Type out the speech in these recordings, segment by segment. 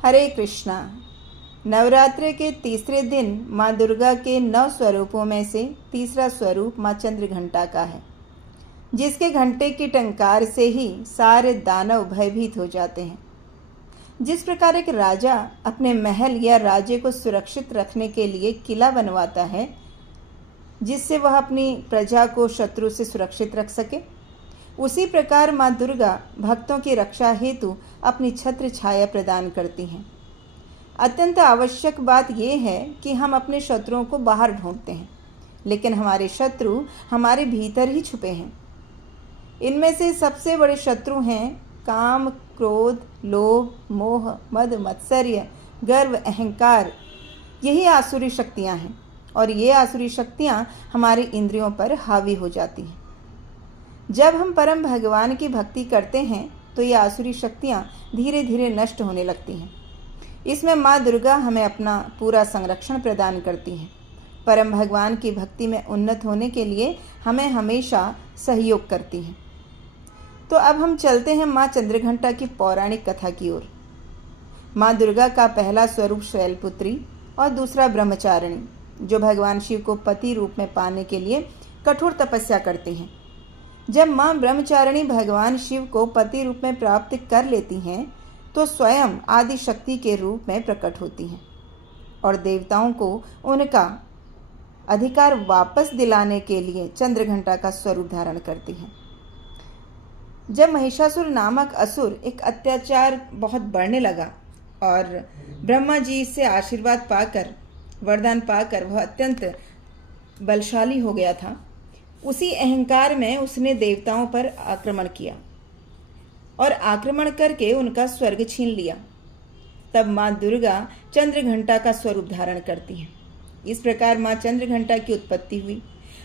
हरे कृष्णा। नवरात्रि के तीसरे दिन माँ दुर्गा के 9 स्वरूपों में से तीसरा स्वरूप माँ चंद्रघंटा का है, जिसके घंटे की टंकार से ही सारे दानव भयभीत हो जाते हैं। जिस प्रकार एक राजा अपने महल या राज्य को सुरक्षित रखने के लिए किला बनवाता है, जिससे वह अपनी प्रजा को शत्रु से सुरक्षित रख सके, उसी प्रकार माँ दुर्गा भक्तों की रक्षा हेतु अपनी छत्र छाया प्रदान करती हैं। अत्यंत आवश्यक बात यह है कि हम अपने शत्रुओं को बाहर ढूंढते हैं, लेकिन हमारे शत्रु हमारे भीतर ही छुपे हैं। इनमें से सबसे बड़े शत्रु हैं काम, क्रोध, लोभ, मोह, मद, मत्सर्य, गर्व, अहंकार। यही आसुरी शक्तियां हैं और ये आसुरी शक्तियां हमारी इंद्रियों पर हावी हो जाती हैं। जब हम परम भगवान की भक्ति करते हैं तो ये आसुरी शक्तियां धीरे धीरे नष्ट होने लगती हैं। इसमें माँ दुर्गा हमें अपना पूरा संरक्षण प्रदान करती हैं। परम भगवान की भक्ति में उन्नत होने के लिए हमें हमेशा सहयोग करती हैं। तो अब हम चलते हैं माँ चंद्रघंटा की पौराणिक कथा की ओर। माँ दुर्गा का पहला स्वरूप शैलपुत्री और दूसरा ब्रह्मचारिणी, जो भगवान शिव को पति रूप में पाने के लिए कठोर तपस्या करती हैं। जब माँ ब्रह्मचारिणी भगवान शिव को पति रूप में प्राप्त कर लेती हैं तो स्वयं आदि शक्ति के रूप में प्रकट होती हैं और देवताओं को उनका अधिकार वापस दिलाने के लिए चंद्रघंटा का स्वरूप धारण करती हैं। जब महिषासुर नामक असुर एक अत्याचार बहुत बढ़ने लगा और ब्रह्मा जी से आशीर्वाद पाकर, वरदान पाकर वह अत्यंत बलशाली हो गया था, उसी अहंकार में उसने देवताओं पर आक्रमण किया और आक्रमण करके उनका स्वर्ग छीन लिया। तब माँ दुर्गा चंद्रघंटा का स्वरूप धारण करती हैं। इस प्रकार माँ चंद्रघंटा की उत्पत्ति हुई।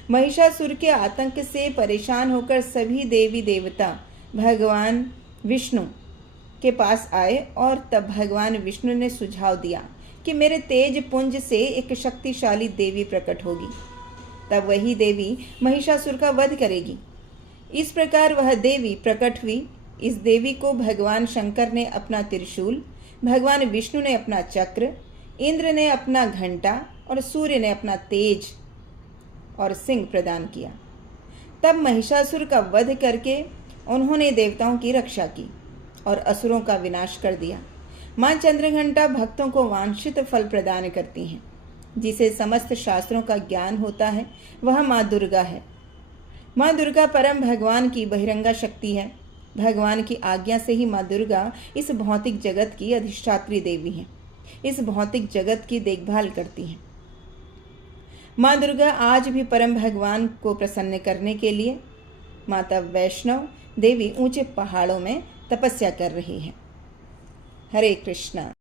महिषासुर के आतंक से परेशान होकर सभी देवी देवता भगवान विष्णु के पास आए और तब भगवान विष्णु ने सुझाव दिया कि मेरे तेज पुंज से एक शक्तिशाली देवी प्रकट होगी, तब वही देवी महिषासुर का वध करेगी। इस प्रकार वह देवी प्रकट हुई। इस देवी को भगवान शंकर ने अपना त्रिशूल, भगवान विष्णु ने अपना चक्र, इंद्र ने अपना घंटा और सूर्य ने अपना तेज और सिंह प्रदान किया। तब महिषासुर का वध करके उन्होंने देवताओं की रक्षा की और असुरों का विनाश कर दिया। माँ चंद्रघंटा भक्तों को वांछित फल प्रदान करती हैं। जिसे समस्त शास्त्रों का ज्ञान होता है वह माँ दुर्गा है। माँ दुर्गा परम भगवान की बहिरंगा शक्ति है। भगवान की आज्ञा से ही माँ दुर्गा इस भौतिक जगत की अधिष्ठात्री देवी हैं। इस भौतिक जगत की देखभाल करती हैं। माँ दुर्गा आज भी परम भगवान को प्रसन्न करने के लिए माता वैष्णव देवी ऊंचे पहाड़ों में तपस्या कर रही है। हरे कृष्णा।